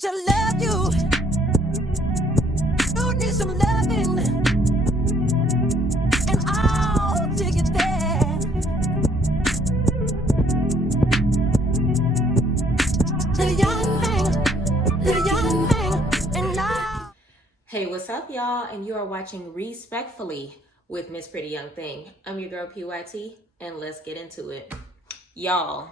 to love you. You need some loving, and I'll take it there. Little young thing, and now. Hey, what's up, y'all? And you are watching Respectfully with Miss Pretty Young Thing. I'm your girl PYT, and let's get into it. Y'all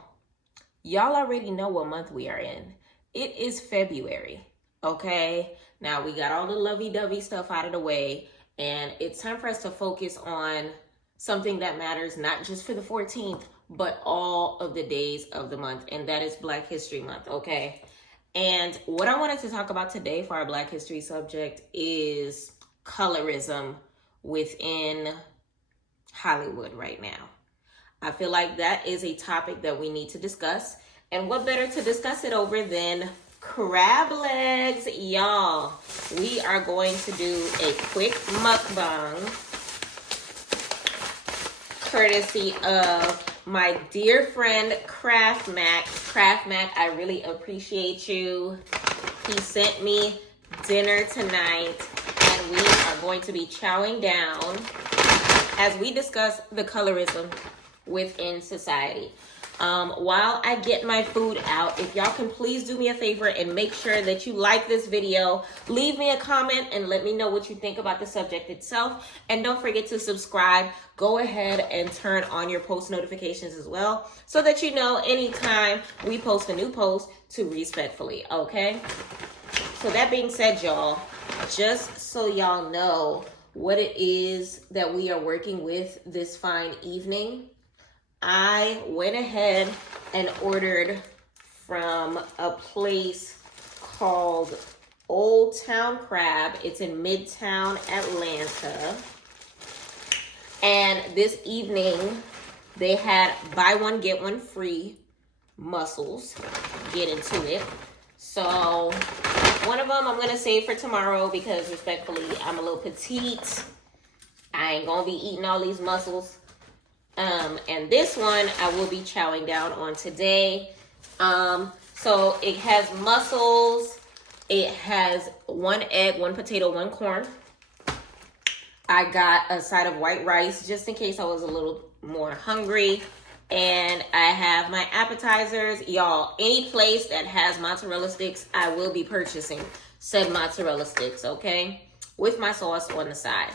already know what month we are in. It is February, okay? Now we got all the lovey-dovey stuff out of the way, and it's time for us to focus on something that matters not just for the 14th, but all of the days of the month, and that is Black History Month, okay? And what I wanted to talk about today for our Black History subject is colorism within Hollywood right now. I feel like that is a topic that we need to discuss. And what better to discuss it over than crab legs, y'all. We are going to do a quick mukbang courtesy of my dear friend Craft Mac. Craft Mac, I really appreciate you. He sent me dinner tonight, and we are going to be chowing down as we discuss the colorism within society. While I get my food out, if y'all can please do me a favor and make sure that you like this video, leave me a comment and let me know what you think about the subject itself. And don't forget to subscribe. Go ahead and turn on your post notifications as well, so that you know anytime we post a new post to Respectfully, okay? So that being said, y'all, just so y'all know what it is that we are working with this fine evening, I went ahead and ordered from a place called Old Town Crab. It's in Midtown Atlanta. And this evening, they had buy one, get one free mussels. Get into it. So one of them I'm going to save for tomorrow because respectfully, I'm a little petite. I ain't going to be eating all these mussels. And this one I will be chowing down on today. So it has mussels. It has 1 egg, 1 potato, 1 corn. I got a side of white rice just in case I was a little more hungry. And I have my appetizers. Y'all, any place that has mozzarella sticks, I will be purchasing said mozzarella sticks, okay? With my sauce on the side.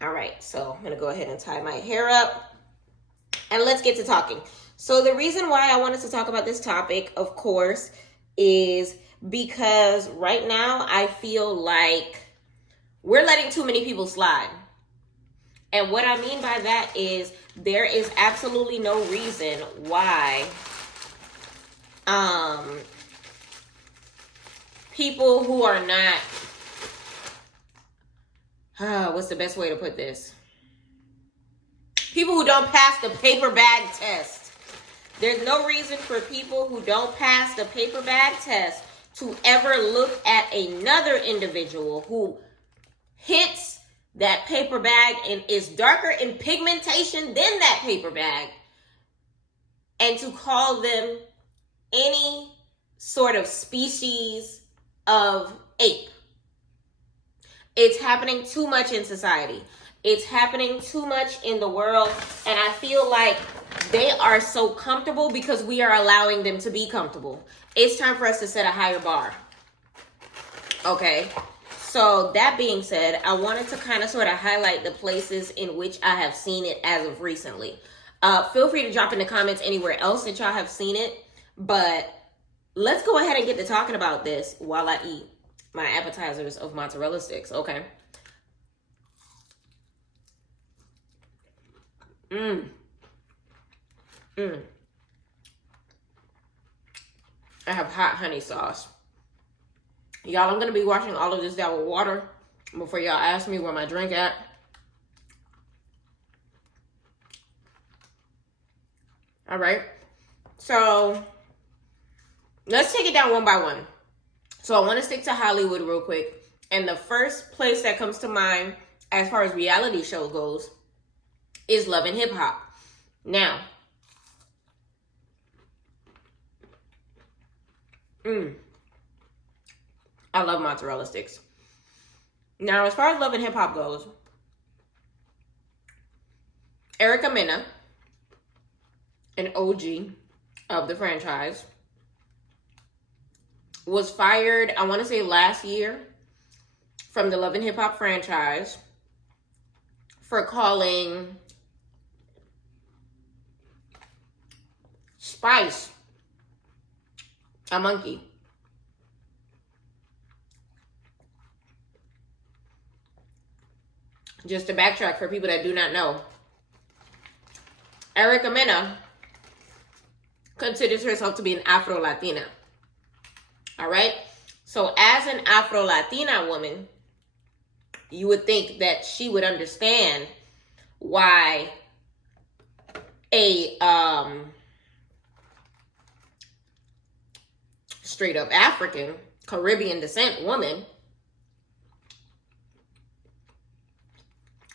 All right, so I'm going to go ahead and tie my hair up. And let's get to talking. So the reason why I wanted to talk about this topic, of course, is because right now I feel like we're letting too many people slide. And what I mean by that is there is absolutely no reason why people who are not, what's the best way to put this? People who don't pass the paper bag test. There's no reason for people who don't pass the paper bag test to ever look at another individual who hits that paper bag and is darker in pigmentation than that paper bag and to call them any sort of species of ape. It's happening too much in society. It's happening too much in the world, and I feel like they are so comfortable because we are allowing them to be comfortable. It's time for us to set a higher bar. Okay, so that being said, I wanted to kind of sort of highlight the places in which I have seen it as of recently. Feel free to drop in the comments anywhere else that y'all have seen it, but let's go ahead and get to talking about this while I eat my appetizers of mozzarella sticks, okay? I have hot honey sauce. Y'all, I'm going to be washing all of this down with water before y'all ask me where my drink at. All right. So, let's take it down one by one. So, I want to stick to Hollywood real quick. And the first place that comes to mind as far as reality show goes is Love and Hip Hop. Now, I love mozzarella sticks. Now, as far as Love and Hip Hop goes, Mena, an OG of the franchise, was fired, I want to say last year, from the Love and Hip Hop franchise for calling Spice a monkey. Just to backtrack for people that do not know, Mena considers herself to be an Afro-Latina. All right? So as an Afro-Latina woman, you would think that she would understand why a straight up African, Caribbean descent woman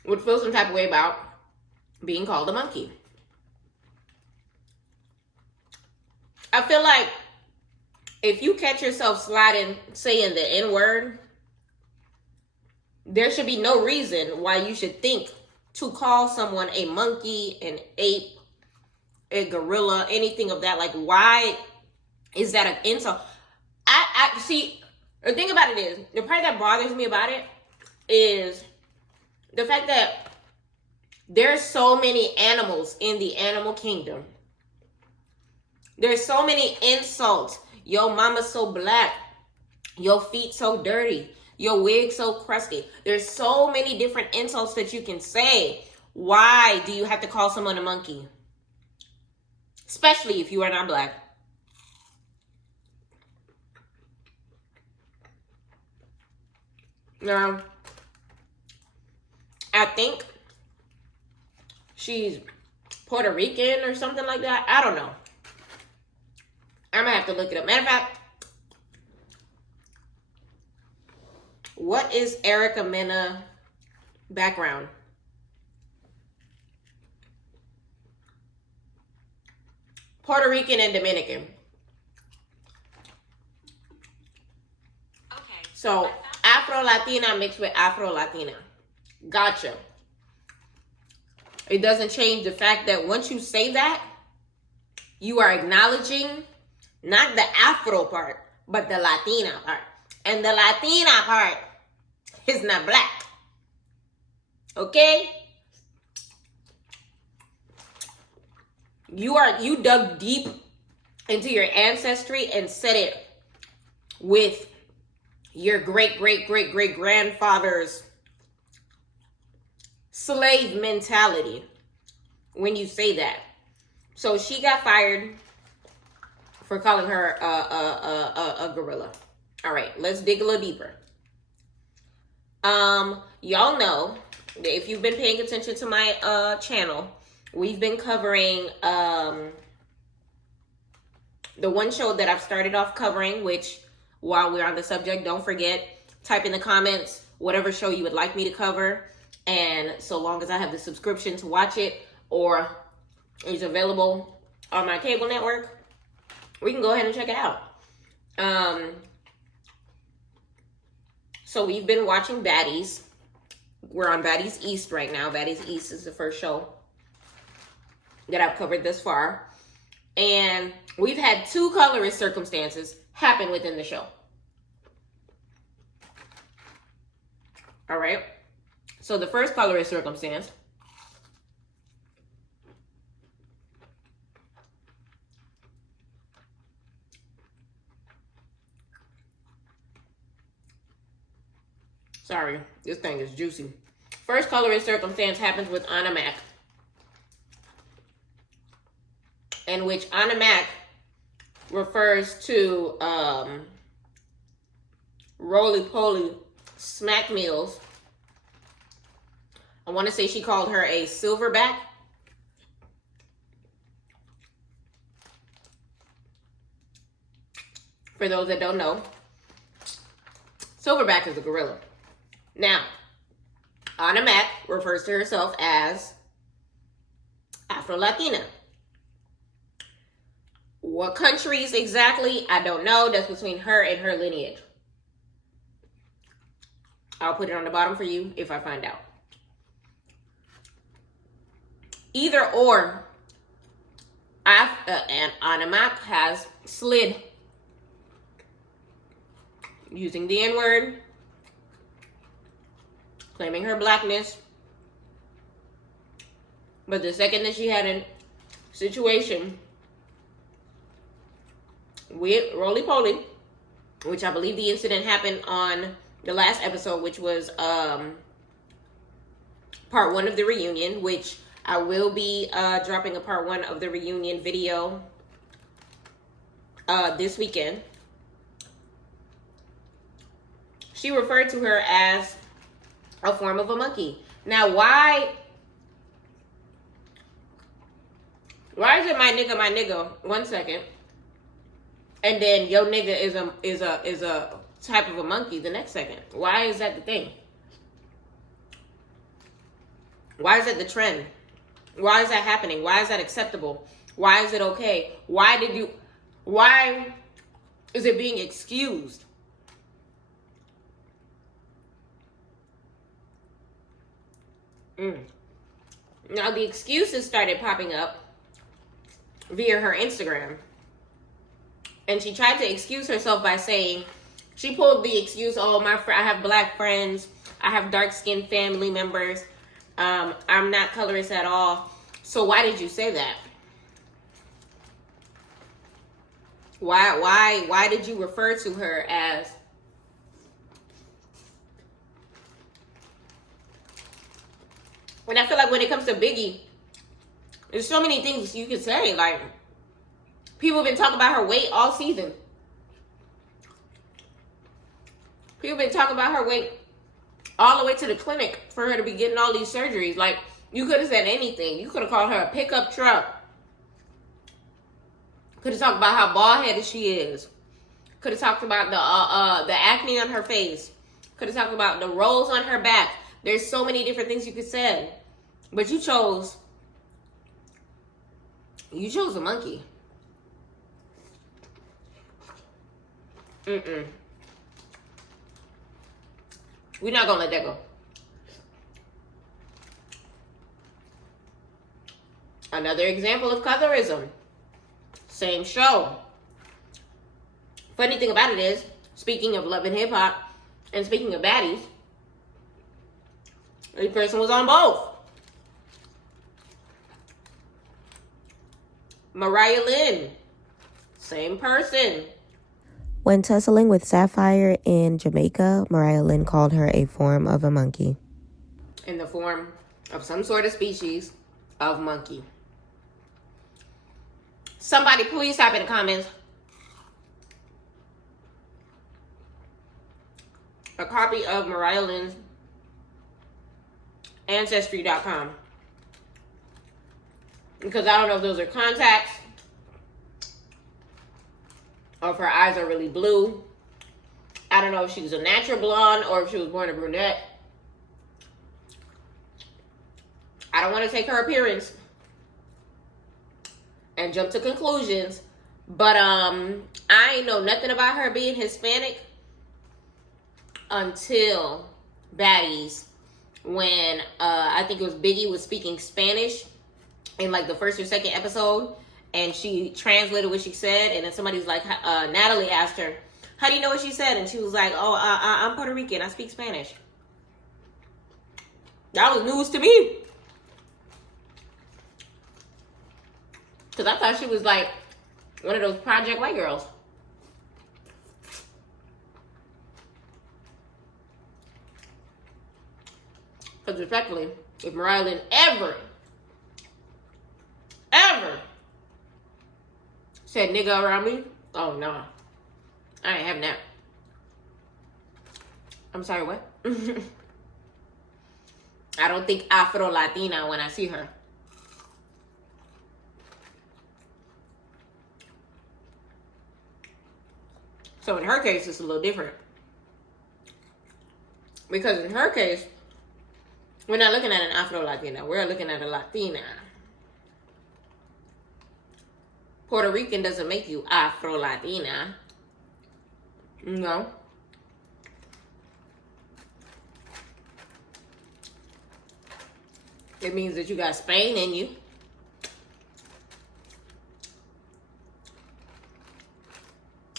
would feel some type of way about being called a monkey. I feel like if you catch yourself sliding, saying the N-word, there should be no reason why you should think to call someone a monkey, an ape, a gorilla, anything of that. Like, why is that an insult? I see, the thing about it is, the part that bothers me about it is the fact that there's so many animals in the animal kingdom. There's so many insults. Your mama's so black. Your feet so dirty. Your wig so crusty. There's so many different insults that you can say. Why do you have to call someone a monkey? Especially if you are not black. Now, I think she's Puerto Rican or something like that. I don't know. I'm going to have to look it up. Matter of fact, what is Mena background? Puerto Rican and Dominican. Okay. So, Afro-Latina mixed with Afro-Latina. Gotcha. It doesn't change the fact that once you say that, you are acknowledging not the Afro part, but the Latina part. And the Latina part is not black. Okay? You dug deep into your ancestry and said it with your great-great-great-great-grandfather's slave mentality when you say that. So she got fired for calling her a gorilla. All right, let's dig a little deeper. Y'all know that if you've been paying attention to my channel, we've been covering the one show that I've started off covering, which while we're on the subject, don't forget, type in the comments whatever show you would like me to cover. And so long as I have the subscription to watch it or it's available on my cable network, we can go ahead and check it out. So we've been watching Baddies. We're on Baddies East right now. Baddies East is the first show that I've covered thus far. And we've had 2 colorist circumstances happen within the show. All right. So the first colorist circumstance sorry, this thing is juicy. First colorist circumstance happens with Ahna Mac, in which Ahna Mac refers to roly-poly smack meals. I want to say she called her a silverback. For those that don't know, silverback is a gorilla. Now, Ahna Mac refers to herself as Afro-Latina. What countries exactly, I don't know. That's between her and her lineage. I'll put it on the bottom for you if I find out. Either or, and Ahna Mac has slid using the N-word, claiming her blackness. But the second that she had a situation with Roly Poly, which I believe the incident happened on the last episode, which was part 1 of the reunion, which I will be dropping a part 1 of the reunion video this weekend. She referred to her as a form of a monkey. Now, why is it my nigga? 1 second. And then yo nigga is a type of a monkey the next second. Why is that the thing? Why is that the trend? Why is that happening? Why is that acceptable? Why is it okay? Why is it being excused? Now the excuses started popping up via her Instagram. And she tried to excuse herself by saying, she pulled the excuse, oh, I have black friends, I have dark-skinned family members, I'm not colorist at all. So why did you say that? Why did you refer to her as and I feel like when it comes to Biggie, there's so many things you could say. Like, people have been talking about her weight all season. People been talking about her weight all the way to the clinic for her to be getting all these surgeries. Like, you could have said anything. You could have called her a pickup truck. Could have talked about how bald-headed she is. Could have talked about the acne on her face. Could have talked about the rolls on her back. There's so many different things you could say. But you chose a monkey. We're not gonna let that go. Another example of colorism. Same show. Funny thing about it is, speaking of Love and Hip Hop, and speaking of Baddies, this person was on both. Mariah Lynn, same person. When tussling with Sapphire in Jamaica, Mariah Lynn called her a form of a monkey. In the form of some sort of species of monkey. Somebody please type in the comments a copy of Mariah Lynn's Ancestry.com. Because I don't know if those are contacts or if her eyes are really blue. I don't know if she's a natural blonde or if she was born a brunette. I don't want to take her appearance and jump to conclusions, but I ain't know nothing about her being Hispanic until Baddies, when I think it was Biggie was speaking Spanish in like the first or second episode, and she translated what she said, and then somebody's like, Natalie asked her, how do you know what she said? And she was like, oh, I'm Puerto Rican, I speak Spanish. That was news to me. Because I thought she was like one of those Project White girls. Because respectfully, if Mariah Lynn ever said nigga around me, oh no. I ain't having that. I'm sorry, what? I don't think Afro-Latina when I see her. So in her case, it's a little different. Because in her case, we're not looking at an Afro-Latina. We're looking at a Latina. Puerto Rican doesn't make you Afro-Latina. No. It means that you got Spain in you.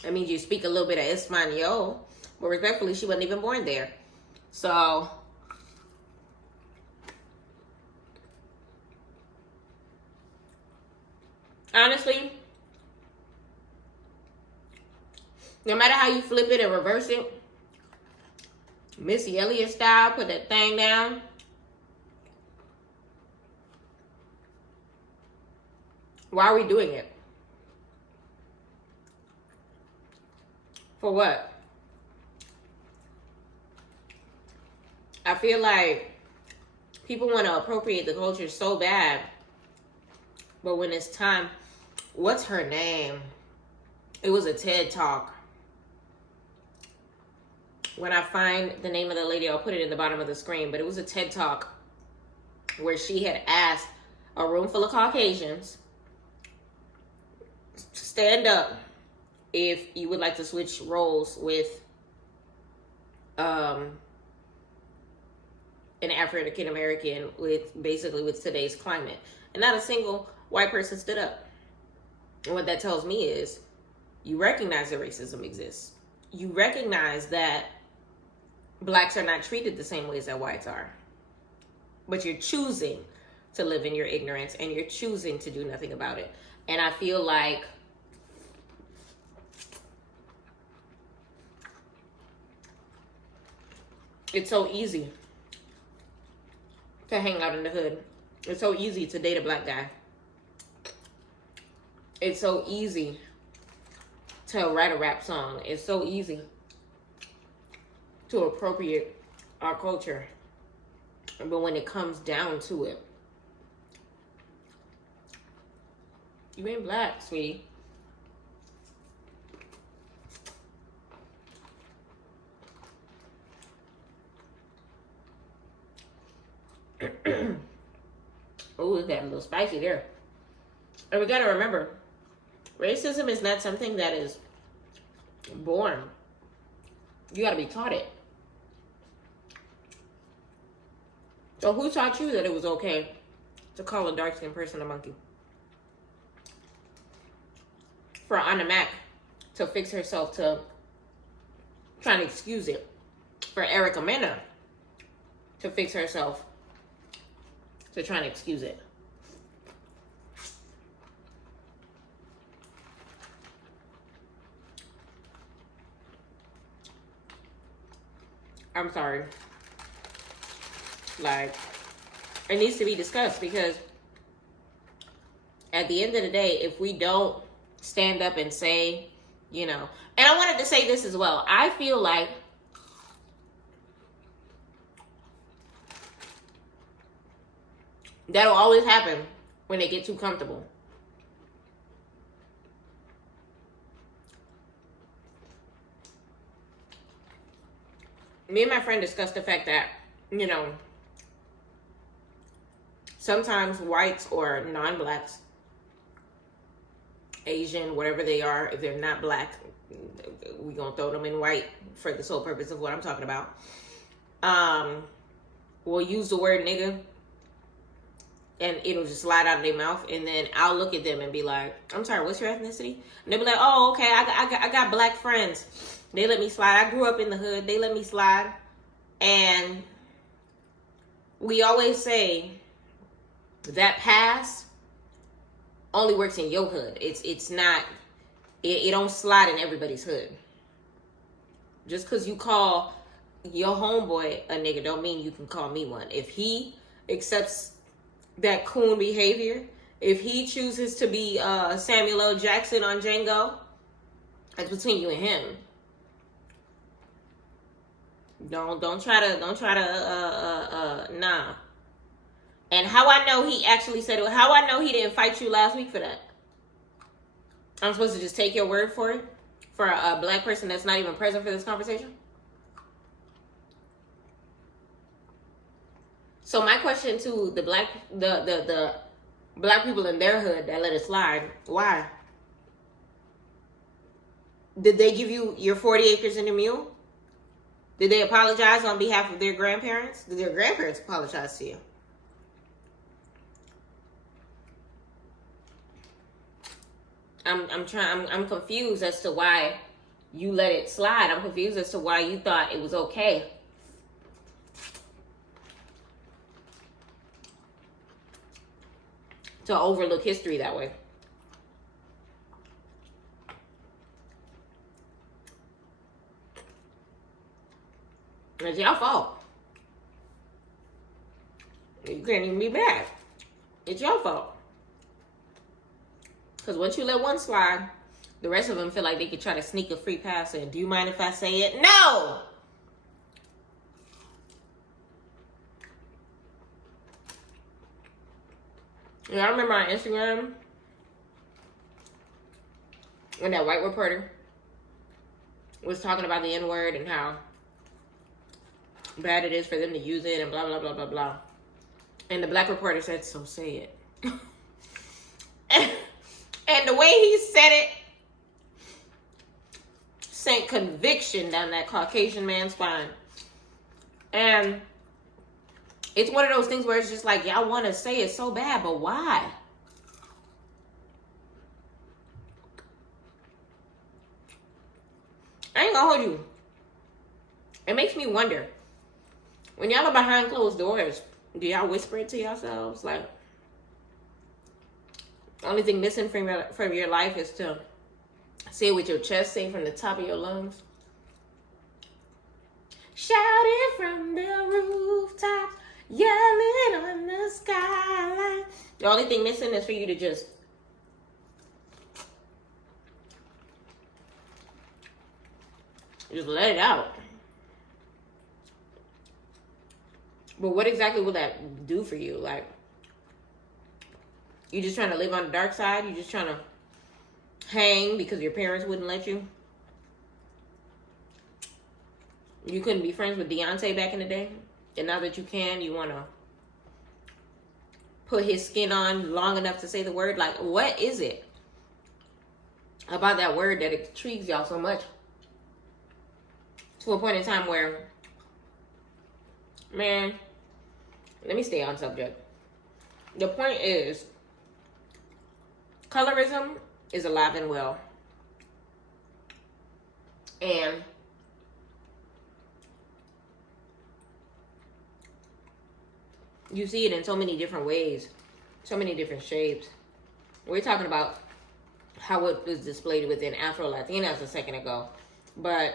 It means you speak a little bit of Espanol. But respectfully, she wasn't even born there. So, honestly, no matter how you flip it and reverse it, Missy Elliott style, put that thing down. Why are we doing it? For what? I feel like people want to appropriate the culture so bad. But when it's time, what's her name? It was a TED Talk. When I find the name of the lady, I'll put it in the bottom of the screen. But it was a TED Talk where she had asked a room full of Caucasians to stand up if you would like to switch roles with an African American with today's climate. And not a single white person stood up. And what that tells me is you recognize that racism exists. You recognize that blacks are not treated the same ways that whites are. But you're choosing to live in your ignorance and you're choosing to do nothing about it. And I feel like it's so easy to hang out in the hood. It's so easy to date a black guy. It's so easy to write a rap song. It's so easy to appropriate our culture. But when it comes down to it, you ain't black, sweetie. Oh, it got a little spicy there. And we gotta remember, racism is not something that is born. You gotta be taught it. So who taught you that it was okay to call a dark-skinned person a monkey? For Ahna Mac to fix herself to trying to excuse it. For Mena to fix herself to trying to excuse it. I'm sorry. Like, it needs to be discussed because at the end of the day, if we don't stand up and say, you know, and I wanted to say this as well. I feel like that'll always happen when they get too comfortable. Me and my friend discussed the fact that, you know, sometimes whites or non-blacks, Asian, whatever they are, if they're not black, we're going to throw them in white for the sole purpose of what I'm talking about, will use the word nigga and it'll just slide out of their mouth, and then I'll look at them and be like, I'm sorry, what's your ethnicity? And they'll be like, oh, okay, I got black friends. They let me slide. I grew up in the hood. They let me slide. And we always say that pass only works in your hood. It's not, it don't slide in everybody's hood. Just because you call your homeboy a nigga don't mean you can call me one. If he accepts that coon behavior, if he chooses to be Samuel L. Jackson on Django, that's between you and him. Don't try to nah. And how I know he actually said it, how I know he didn't fight you last week for that. I'm supposed to just take your word for it? For a black person that's not even present for this conversation? So my question to the black people in their hood that let it slide, why? Did they give you your 40 acres and a mule? Did they apologize on behalf of their grandparents? Did their grandparents apologize to you? I'm confused as to why you let it slide. I'm confused as to why you thought it was okay. To overlook history that way. It's your fault. You can't even be mad. It's your fault. Because once you let one slide, the rest of them feel like they could try to sneak a free pass in. Do you mind if I say it? No! Yeah, I remember on Instagram when that white reporter was talking about the N-word and how bad it is for them to use it and blah, blah, blah, blah, blah. And the black reporter said, so say it. And the way he said it sent conviction down that Caucasian man's spine. And it's one of those things where it's just like, y'all want to say it so bad, but why? I ain't gonna hold you. It makes me wonder. When y'all are behind closed doors, do y'all whisper it to yourselves? Like, the only thing missing from your life is to say it with your chest, say it from the top of your lungs. Shout it from the rooftops, yelling on the skyline. The only thing missing is for you to just let it out. But what exactly will that do for you? Like, you just trying to live on the dark side? You just trying to hang because your parents wouldn't let you? You couldn't be friends with Deontay back in the day? And now that you can, you want to put his skin on long enough to say the word? Like, what is it about that word that intrigues y'all so much? To a point in time where, man, let me stay on subject. The point is, colorism is alive and well. And you see it in so many different ways, so many different shapes. We're talking about how it was displayed within Afro-Latinas a second ago. But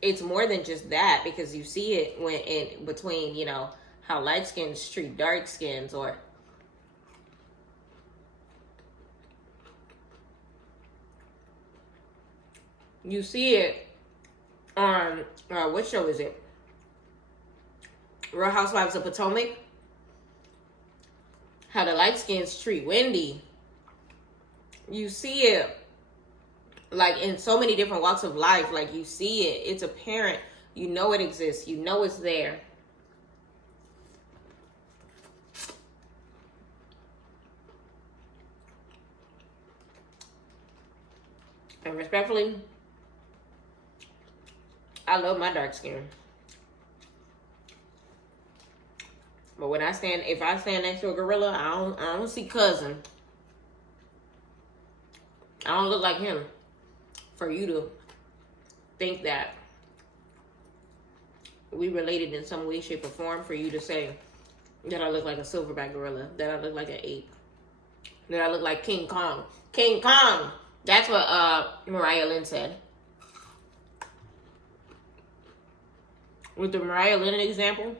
it's more than just that, because you see it when in between, you know, how light skins treat dark skins, or you see it on, what show is it? Real Housewives of Potomac. How the light skins treat Wendy. You see it like in so many different walks of life. Like, you see it. It's apparent. You know it exists. You know it's there. And respectfully, I love my dark skin. But when if I stand next to a gorilla, I don't see cousin. I don't look like him for you to think that we related in some way, shape, or form, for you to say that I look like a silverback gorilla, that I look like an ape, that I look like King Kong. King Kong! That's what Mariah Lynn said. With the Mariah Lynn example,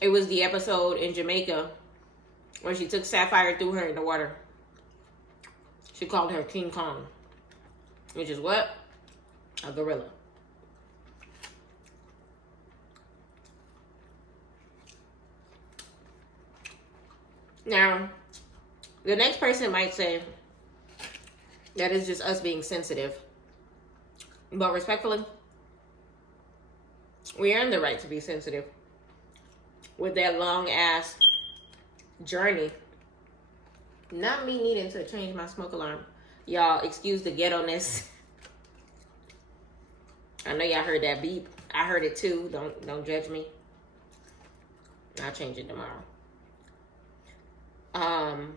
it was the episode in Jamaica where she took Sapphire, threw her in the water. She called her King Kong, which is what? A gorilla. Now, the next person might say that is just us being sensitive. But respectfully, we earn the right to be sensitive. With that long ass journey. Not me needing to change my smoke alarm. Y'all, excuse the ghetto-ness. I know y'all heard that beep. I heard it too. Don't judge me. I'll change it tomorrow. But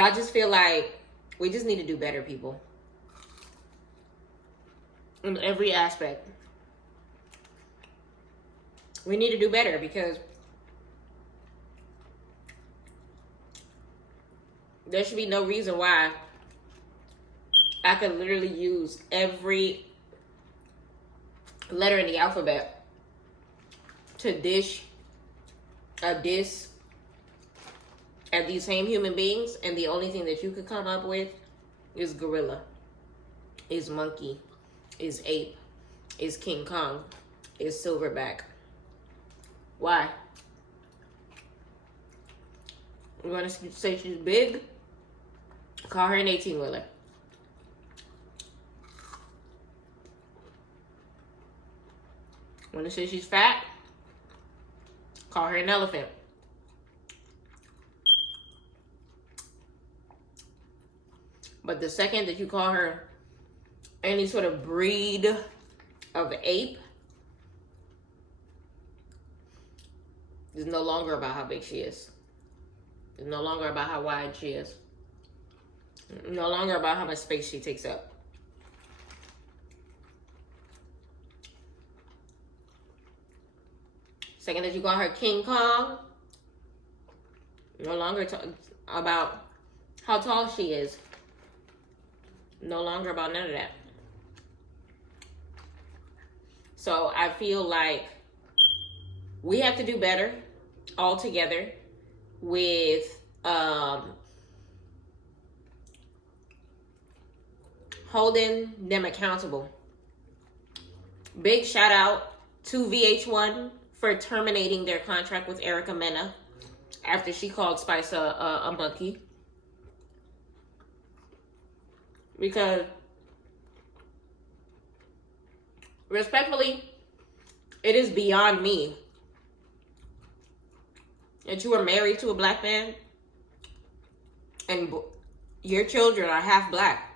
I just feel like we just need to do better, people. In every aspect. We need to do better because there should be no reason why I could literally use every letter in the alphabet to dish a diss at these same human beings, and the only thing that you could come up with is gorilla, is monkey, is ape, is King Kong, is silverback. Why? You want to say she's big? Call her an 18-wheeler. Want to say she's fat? Call her an elephant. But the second that you call her any sort of breed of ape, it's no longer about how big she is. It's no longer about how wide she is. No longer about how much space she takes up. Second that you call her King Kong, no longer about how tall she is. No longer about none of that. So I feel like we have to do better all together with holding them accountable. Big shout out to VH1 for terminating their contract with Erica Mena after she called Spice a monkey. Because, respectfully, it is beyond me that you are married to a black man and your children are half black.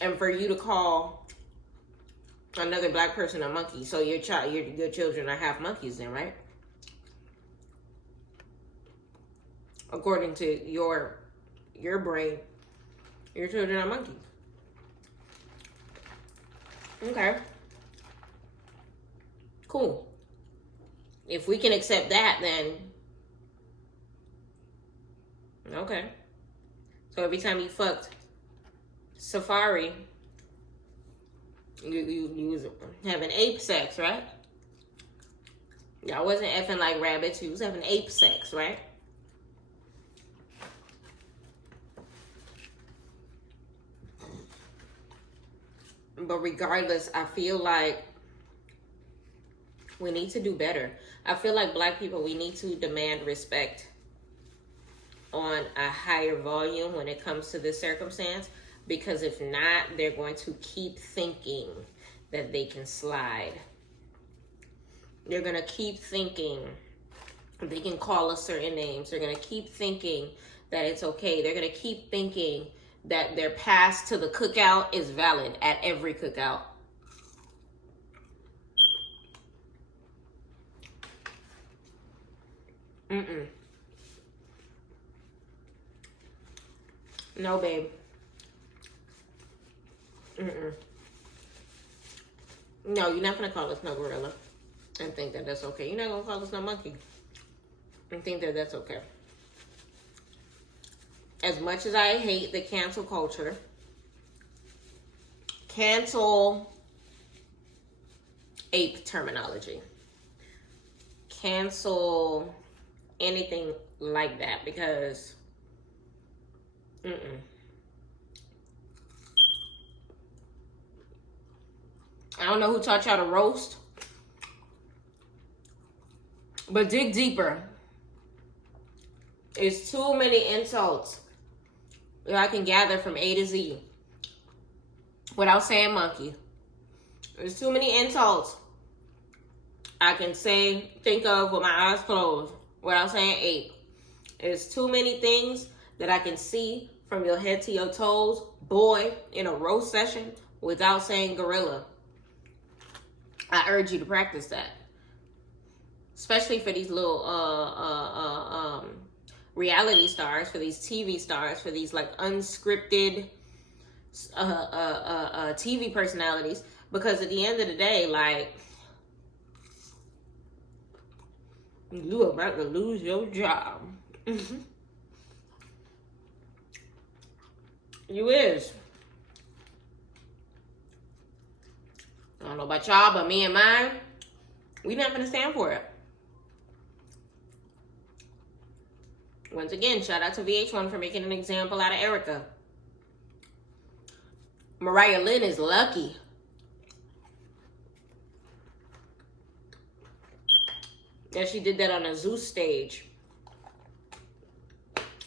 And for you to call another black person a monkey, so your children are half monkeys then, right? According to your brain, your children are monkeys. Okay. Cool. If we can accept that, then okay. So every time you fucked Safari, you was having ape sex, right? Y'all wasn't effing like rabbits. You was having ape sex, right? But regardless, I feel like we need to do better. I feel like black people, we need to demand respect on a higher volume when it comes to this circumstance. Because if not, they're going to keep thinking that they can slide. They're going to keep thinking they can call us certain names. They're going to keep thinking that it's okay. They're going to keep thinking that their pass to the cookout is valid at every cookout. No, babe. No, you're not gonna call us no gorilla and think that that's okay. You're not gonna call us no monkey and think that that's okay. As much as I hate the cancel culture, cancel ape terminology. Cancel anything like that because I don't know who taught y'all to roast, but dig deeper. It's too many insults that I can gather from A to Z without saying monkey. There's too many insults I can think of with my eyes closed without saying ape. There's too many things that I can see from your head to your toes, boy, in a roast session without saying gorilla. I urge you to practice that, especially for these little reality stars, for these TV stars, for these like unscripted TV personalities. Because at the end of the day, like, you about to lose your job. You is. I don't know about y'all, but me and mine, we not gonna stand for it. Once again, shout out to VH1 for making an example out of Erica. Mariah Lynn is lucky. That she did that on a Zeus stage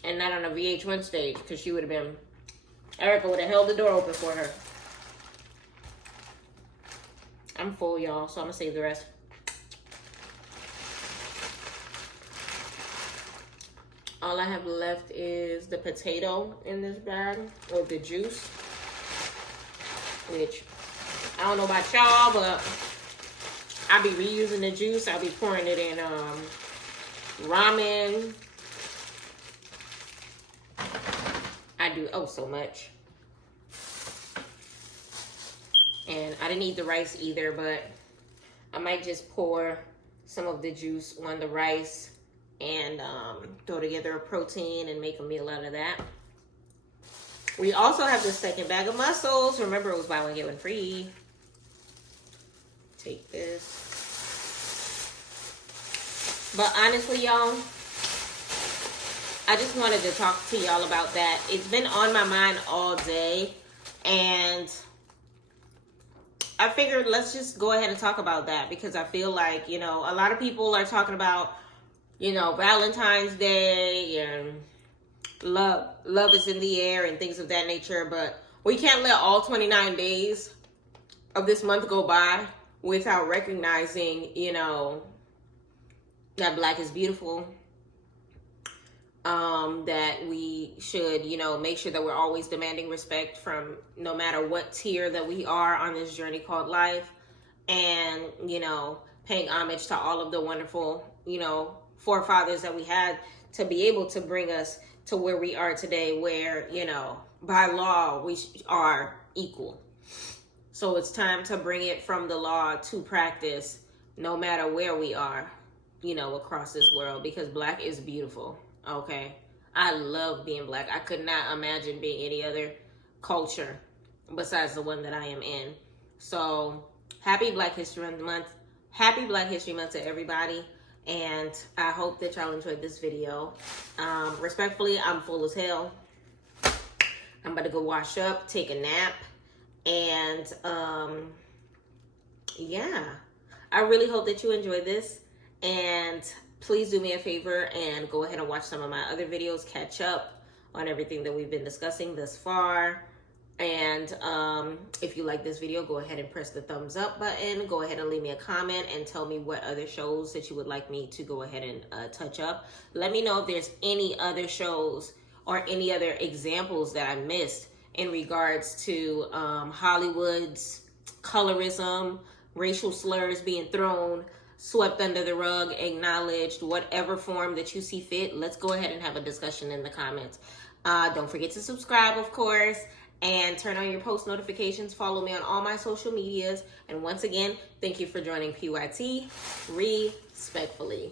and not on a VH1 stage, because she would have been, Erica would have held the door open for her. I'm full, y'all, so I'm gonna save the rest. All I have left is the potato in this bag, or the juice, which I don't know about y'all, but I'll be reusing the juice. I'll be pouring it in ramen. I do so much. And I didn't eat the rice either, but I might just pour some of the juice on the rice and throw together a protein and make a meal out of that. We also have the second bag of mussels. Remember, it was buy one, get one free. Take this. But honestly, y'all, I just wanted to talk to y'all about that. It's been on my mind all day, and I figured let's just go ahead and talk about that, because I feel like, you know, a lot of people are talking about, you know, Valentine's Day and love is in the air and things of that nature, but we can't let all 29 days of this month go by without recognizing, you know, that Black is beautiful. That we should, you know, make sure that we're always demanding respect from no matter what tier that we are on this journey called life. And, you know, paying homage to all of the wonderful, you know, forefathers that we had to be able to bring us to where we are today, where, you know, by law, we are equal. So it's time to bring it from the law to practice, no matter where we are, you know, across this world, because Black is beautiful. Okay. I love being Black. I could not imagine being any other culture besides the one that I am in. So happy Black History Month. Happy Black History Month to everybody. And I hope that y'all enjoyed this video. Respectfully, I'm full as hell. I'm about to go wash up, take a nap. And yeah, I really hope that you enjoyed this. And please do me a favor and go ahead and watch some of my other videos, catch up on everything that we've been discussing thus far. And if you like this video, go ahead and press the thumbs up button. Go ahead and leave me a comment and tell me what other shows that you would like me to go ahead and touch up. Let me know if there's any other shows or any other examples that I missed in regards to Hollywood's colorism, racial slurs being thrown, swept under the rug, acknowledged, whatever form that you see fit. Let's go ahead and have a discussion in the comments. Don't forget to subscribe, of course, and turn on your post notifications. Follow me on all my social medias. And once again, thank you for joining PYT. Respectfully.